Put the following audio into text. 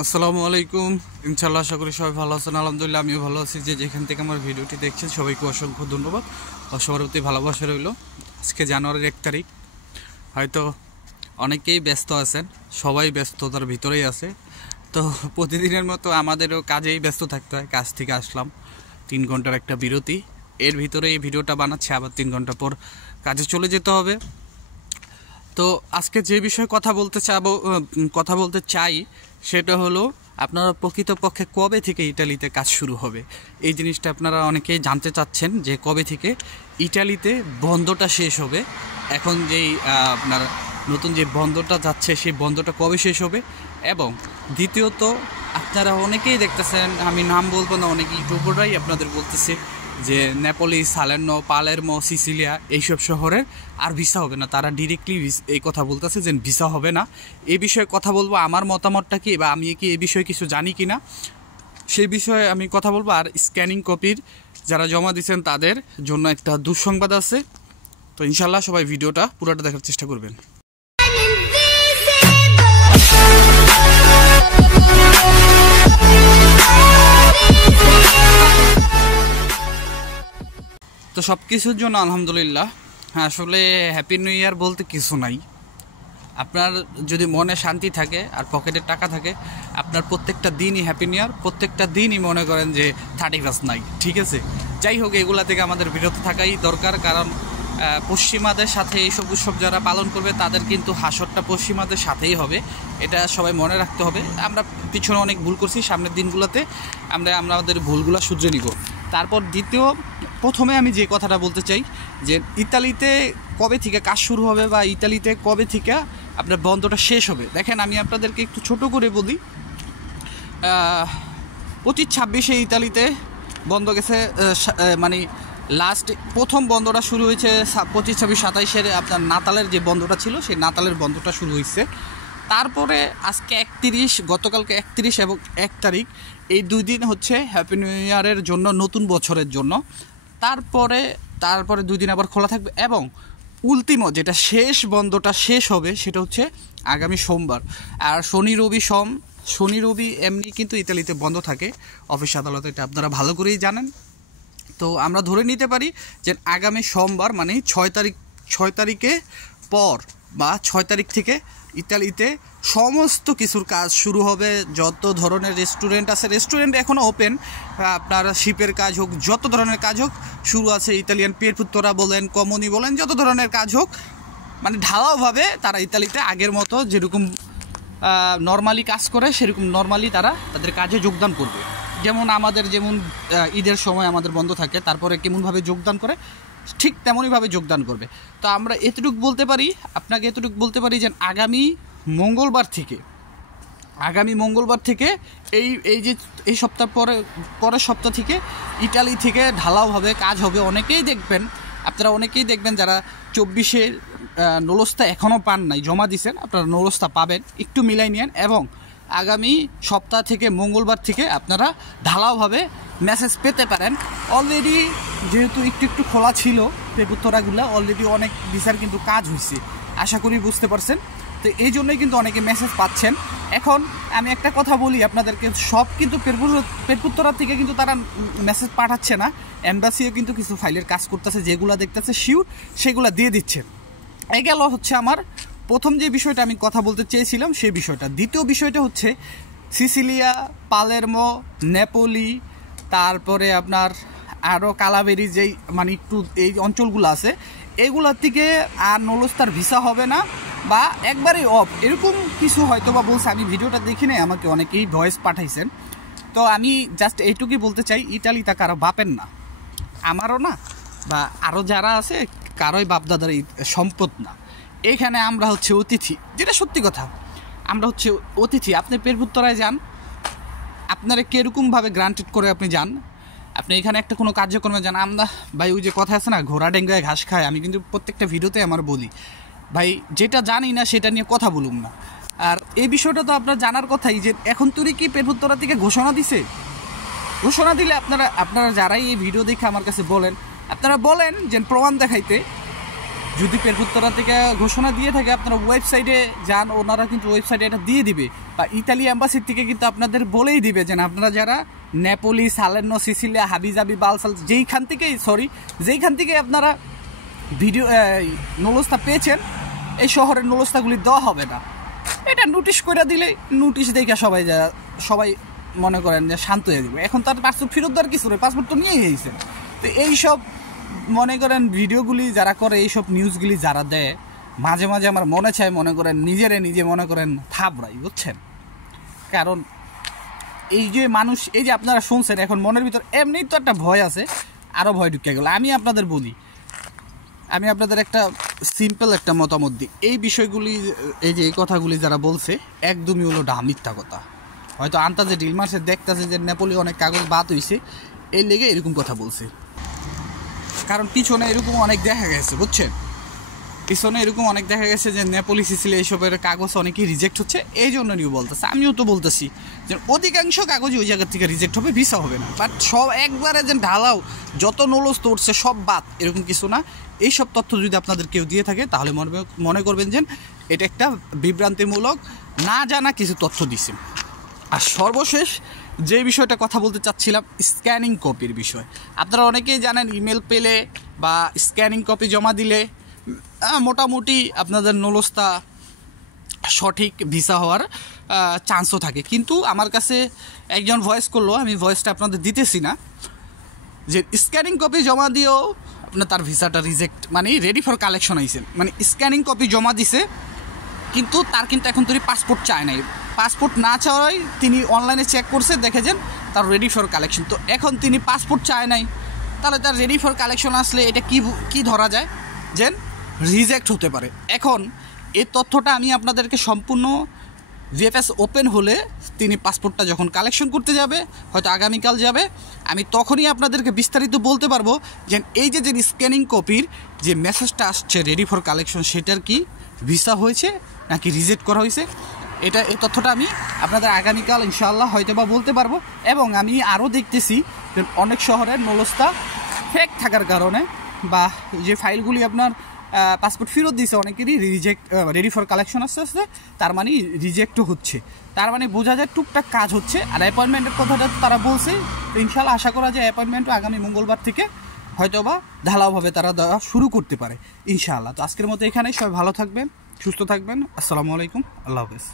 আসসালামু আলাইকুম। ইনশাআল্লাহ আশা করি সবাই ভালো আছেন। আলহামদুলিল্লাহ আমিও ভালো আছি। যেখান থেকে আমার ভিডিওটি দেখছেন সবাইকে অসংখ্য ধন্যবাদ ও সবার প্রতি ভালোবাসা রইল। আজকে জানুয়ারির 1 তারিখ। হয়তো অনেকেই ব্যস্ত আছেন, সবাই ব্যস্ততার ভিতরেই আছে। তো প্রতিদিনের মতো আমাদেরও কাজেই ব্যস্ত থাকতে হয়। কাজ থেকে আসলাম, 3 ঘন্টার একটা বিরতি, এর ভিতরে এই ভিডিওটা বানাচ্ছি, আবার 3 ঘন্টা পর কাজে চলে যেতে হবে। তো আজকে যে বিষয়ে কথা বলতে চাই সেটা হলো আপনারা প্রকৃতপক্ষে কবে থেকে ইটালিতে কাজ শুরু হবে। এই জিনিসটা আপনারা অনেকেই জানতে চাচ্ছেন যে কবে থেকে ইটালিতে বন্ধটা শেষ হবে। এখন যেই আপনার নতুন যে বন্ধটা যাচ্ছে সেই বন্ধটা কবে শেষ হবে। এবং দ্বিতীয়ত আপনারা অনেকেই দেখতেছেন, আমি নাম বলবো না, অনেক ইউটিউবাররাই আপনাদের বলতেছে যে নেপোলি, সালের্নো, পালেরমো, সিসিলিয়া এইসব শহরের আর ভিসা হবে না। তারা ডিরেক্টলি এই কথা বলতেছে যে ভিসা হবে না। এই বিষয়ে কথা বলবো, আমার মতামতটা কি বা আমি কি এই বিষয়ে কিছু জানি কি না সেই বিষয়ে আমি কথা বলবো। আর স্ক্যানিং কপির যারা জমা দিচ্ছেন তাদের জন্য একটা দুঃসংবাদ আছে। তো ইনশাল্লাহ সবাই ভিডিওটা পুরোটা দেখার চেষ্টা করবেন। তো সব কিছুর জন্য আলহামদুলিল্লাহ। হ্যাঁ, আসলে হ্যাপি নিউ ইয়ার বলতে কিছু নাই। আপনার যদি মনে শান্তি থাকে আর পকেটে টাকা থাকে, আপনার প্রত্যেকটা দিনই হ্যাপি নিউ ইয়ার, প্রত্যেকটা দিনই মনে করেন যে 31 নাই, ঠিক আছে। যাই হোক, এগুলা থেকে আমাদের বিরত থাকাই দরকার। কারণ পশ্চিমাদের সাথে এইসব উৎসব যারা পালন করবে তাদের কিন্তু হাসরটা পশ্চিমাদের সাথেই হবে, এটা সবাই মনে রাখতে হবে। আমরা পিছনে অনেক ভুল করছি, সামনের দিনগুলোতে আমরা আমাদের ভুলগুলো শুধরে নিব। তারপর প্রথমে আমি যে কথাটা বলতে চাই যে ইতালিতে কবে থেকে কাজ শুরু হবে বা ইতালিতে কবে থেকে আপনার বন্ধটা শেষ হবে। দেখেন, আমি আপনাদেরকে একটু ছোট করে বলি। 25-26 ইতালিতে বন্ধ গেছে, মানে লাস্ট প্রথম বন্ধটা শুরু হয়েছে 25-26-27 আপনার নাতালের যে বন্ধটা ছিল সেই নাতালের বন্ধটা শুরু হয়েছে। তারপরে আজকে 31, গতকালকে 31 এবং 1 তারিখ, এই 2 দিন হচ্ছে হ্যাপি নিউ ইয়ারের জন্য, নতুন বছরের জন্য। তারপরে 2 দিন আবার খোলা থাকবে এবং উল্টিমো যেটা শেষ বন্ধটা শেষ হবে সেটা হচ্ছে আগামী সোমবার। আর শনি রবি এমনি কিন্তু ইতালিতে বন্ধ থাকে, অফিস আদালতে, এটা আপনারা ভালো করেই জানেন। তো আমরা ধরে নিতে পারি যে আগামী সোমবার মানে 6 তারিখে পর বা 6 তারিখ থেকে ইতালিতে সমস্ত কিছুর কাজ শুরু হবে। যত ধরনের রেস্টুরেন্ট আছে, রেস্টুরেন্ট এখনও ওপেন, আপনার শিপের কাজ হোক, যত ধরনের কাজ হোক শুরু আছে। ইতালিয়ান পেরপুত্তরা বলেন, কমনি বলেন, যত ধরনের কাজ হোক, মানে ঢালাওভাবে তারা ইতালিতে আগের মতো যেরকম নর্মালি কাজ করে সেরকম নর্মালি তারা তাদের কাজে যোগদান করবে। যেমন ঈদের সময় আমাদের বন্ধ থাকে, তারপরে কেমনভাবে যোগদান করে ঠিক তেমনইভাবে যোগদান করবে। তো আমরা এতটুকু বলতে পারি যে আগামী মঙ্গলবার থেকে এই সপ্তাহ পরের সপ্তাহ থেকে ইটালি থেকে ঢালাওভাবে কাজ হবে। আপনারা অনেকেই দেখবেন যারা 24-এর নলস্তা এখনও পান নাই, জমা দিয়েছেন, আপনারা নলস্তা পাবেন, একটু মিলাই নিন। এবং আগামী সপ্তাহ থেকে মঙ্গলবার থেকে আপনারা ঢালাওভাবে মেসেজ পেতে পারেন। অলরেডি যেহেতু একটু খোলা ছিল পেরপুত্তরাগুলো, অলরেডি অনেক ভিসার কিন্তু কাজ হয়েছে, আশা করি বুঝতে পারছেন। তো এই জন্যই কিন্তু অনেকে মেসেজ পাচ্ছেন। এখন আমি একটা কথা বলি আপনাদেরকে, সব কিন্তু পেরপুত্তরা থেকে কিন্তু তারা মেসেজ পাঠাচ্ছে না, এম্বাসিও কিন্তু কিছু ফাইলের কাজ করতেছে, যেগুলো দেখতেছে শিওর সেগুলো দিয়ে দিচ্ছে। এই গেল হচ্ছে আমার প্রথম যে বিষয়টা আমি কথা বলতে চেয়েছিলাম সেই বিষয়টা। দ্বিতীয় বিষয়টা হচ্ছে সিসিলিয়া, পালেরমো, নেপোলি, তারপরে আপনার আরও কালাবেরি, যেই মানে একটু এই অঞ্চলগুলো আছে, এগুলোর থেকে আর নলস্তার ভিসা হবে না বা একবারেই অফ, এরকম কিছু হয়তো বা বলছে। আমি ভিডিওটা দেখি নাই, আমাকে অনেকেই ভয়েস পাঠাইছেন। তো আমি জাস্ট এইটুকুই বলতে চাই, ইটালিটা কারো বাপের না, আমারও না, বা আরও যারা আছে কারোই বাপদাদার সম্পদ না। এখানে আমরা হচ্ছে অতিথি, যেটা সত্যি কথা, আমরা হচ্ছে অতিথি। আপনি পেরপুত্তরায় যান, আপনারা কীরকমভাবে গ্রান্টেড করে আপনি যান, আপনি এখানে একটা কোনো কার্যক্রমে যান, আমরা ভাই ওই যে কথা আছে না, ঘোড়া ডেঙ্গায় ঘাস খায়। আমি কিন্তু প্রত্যেকটা ভিডিওতে আমার বলি, ভাই যেটা জানি না সেটা নিয়ে কথা বলুন না। আর এই বিষয়টা তো আপনার জানার কথাই যে এখন তুই কি পেরপুত্তরা থেকে ঘোষণা দিলে আপনারা যারাই এই ভিডিও দেখে আমার কাছে বলেন, আপনারা বলেন যে প্রমাণ দেখাইতে যদি পেরপুত্তরা থেকে ঘোষণা দিয়ে থাকে আপনারা ওয়েবসাইটে যান, ওনারা কিন্তু ওয়েবসাইটে এটা দিয়ে দিবে, বা ইতালি অ্যাম্বাসির থেকে কিন্তু আপনাদের বলেই দিবে যে আপনারা যারা নেপোলি, সালের্নো, সিসিলিয়া, হাবিজাবি, বালসাল যেইখান থেকে আপনারা ভিডিও নলস্তা পেয়েছেন, এই শহরের নলস্তাগুলি দেওয়া হবে না। এটা নোটিশ করে দিলে নোটিশ দেখে সবাই মনে করেন যে শান্ত হয়ে যাবে। এখন তার পাসপোর্ট ফেরত দেওয়ার কিছু নেই, পাসপোর্ট তো নিয়েই গেছে। তো এইসব মনে করেন ভিডিওগুলি যারা করে, এইসব নিউজগুলি যারা দেয়, মাঝে মাঝে আমার মনে চায় মনে করেন নিজে মনে করেন থাবড়াই, বুঝছেন? কারণ এই যে মানুষ, এই যে আপনারা শুনছেন, এখন মনের ভিতর এমনিই তো একটা ভয় আছে, আরও ভয় ঢুকে গেল। আমি আপনাদের একটা সিম্পল একটা মতামত দিই। এই বিষয়গুলি, এই যে এই কথাগুলি যারা বলছে, একদমই হলো মিথ্যা কথা। হয়তো আন্তাজে ডিল মাসে দেখতেছে যে নেপোলি অনেক কাগজ বাদ হয়েছে, এই লেগে এরকম কথা বলছে। কারণ পিছনে এরকম অনেক দেখা গেছে, বুঝছেন? যে নেপোলি, সিসিলি এইসবের কাগজ অনেকেই রিজেক্ট হচ্ছে, এই জন্য নিউ বলতেছে। আমিও তো বলতেছি যে অধিকাংশ কাগজই ওই জায়গা থেকে রিজেক্ট হবে, ভিসা হবে না। বাট সব একবারে যে ঢালাও যত নলস তোড়ছে সব বাদ, এরকম কিছু না। এইসব তথ্য যদি আপনাদের কেউ দিয়ে থাকে তাহলে মনে করবেন যে এটা একটা বিভ্রান্তিমূলক, না জানা কিছু তথ্য দিছে। আর সর্বশেষ যে বিষয়টা কথা বলতে চাচ্ছিলাম, স্ক্যানিং কপির বিষয়। আপনারা অনেকেই জানেন ইমেল পেলে বা স্ক্যানিং কপি জমা দিলে মোটামুটি আপনাদের নলস্তা সঠিক ভিসা হওয়ার চান্সও থাকে। কিন্তু আমার কাছে একজন ভয়েস করলো, আমি ভয়েসটা আপনাদের দিতেছি না, যে স্ক্যানিং কপি জমা দিয়েও আপনার তার ভিসাটা রিজেক্ট, মানে রেডি ফর কালেকশন আইসেন, মানে স্ক্যানিং কপি জমা দিছে কিন্তু তার কিন্তু এখন তৈরি পাসপোর্ট চায় নাই। পাসপোর্ট না চাওয়াই তিনি অনলাইনে চেক করছে, দেখেছেন তার রেডি ফর কালেকশন। তো এখন তিনি পাসপোর্ট চায় নাই, তাহলে তার রেডি ফর কালেকশন আসলে এটা কি ধরা যায় যে রিজেক্ট হতে পারে। এখন এই তথ্যটা আমি আপনাদেরকে সম্পূর্ণ ভিএফএস ওপেন হলে তিনি পাসপোর্টটা যখন কালেকশন করতে যাবে, হয়তো আগামীকাল যাবে, আমি তখনই আপনাদেরকে বিস্তারিত বলতে পারবো যে এই যে স্ক্যানিং কপির যে মেসেজটা আসছে রেডি ফর কালেকশন, সেটার কি ভিসা হয়েছে নাকি রিজেক্ট করা হয়েছে। এই তথ্যটা আমি আপনাদের আগামীকাল ইনশাআল্লাহ হয়তো বা বলতে পারবো। এবং আমি আরও দেখতেছি যে অনেক শহরের নলস্তা ফেক থাকার কারণে, বা যে ফাইলগুলি আপনার পাসপোর্ট ফেরত দিয়েছে অনেকেরই রেডি ফর কালেকশন আসতে, তার মানে রিজেক্টও হচ্ছে। তার মানে বোঝা যায় টুকটাক কাজ হচ্ছে। আর অ্যাপয়েন্টমেন্টের কথাটা তারা বলছে, তো ইনশাআল্লাহ আশা করা যায় অ্যাপয়েন্টমেন্টও আগামী মঙ্গলবার থেকে হয়তোবা ঢালাওভাবে তারা দেওয়া শুরু করতে পারে ইনশাআল্লাহ। তো আজকের মতো এখানেই, সবাই ভালো থাকবেন, সুস্থ থাকবেন। আসসালামু আলাইকুম, আল্লাহ হাফেজ।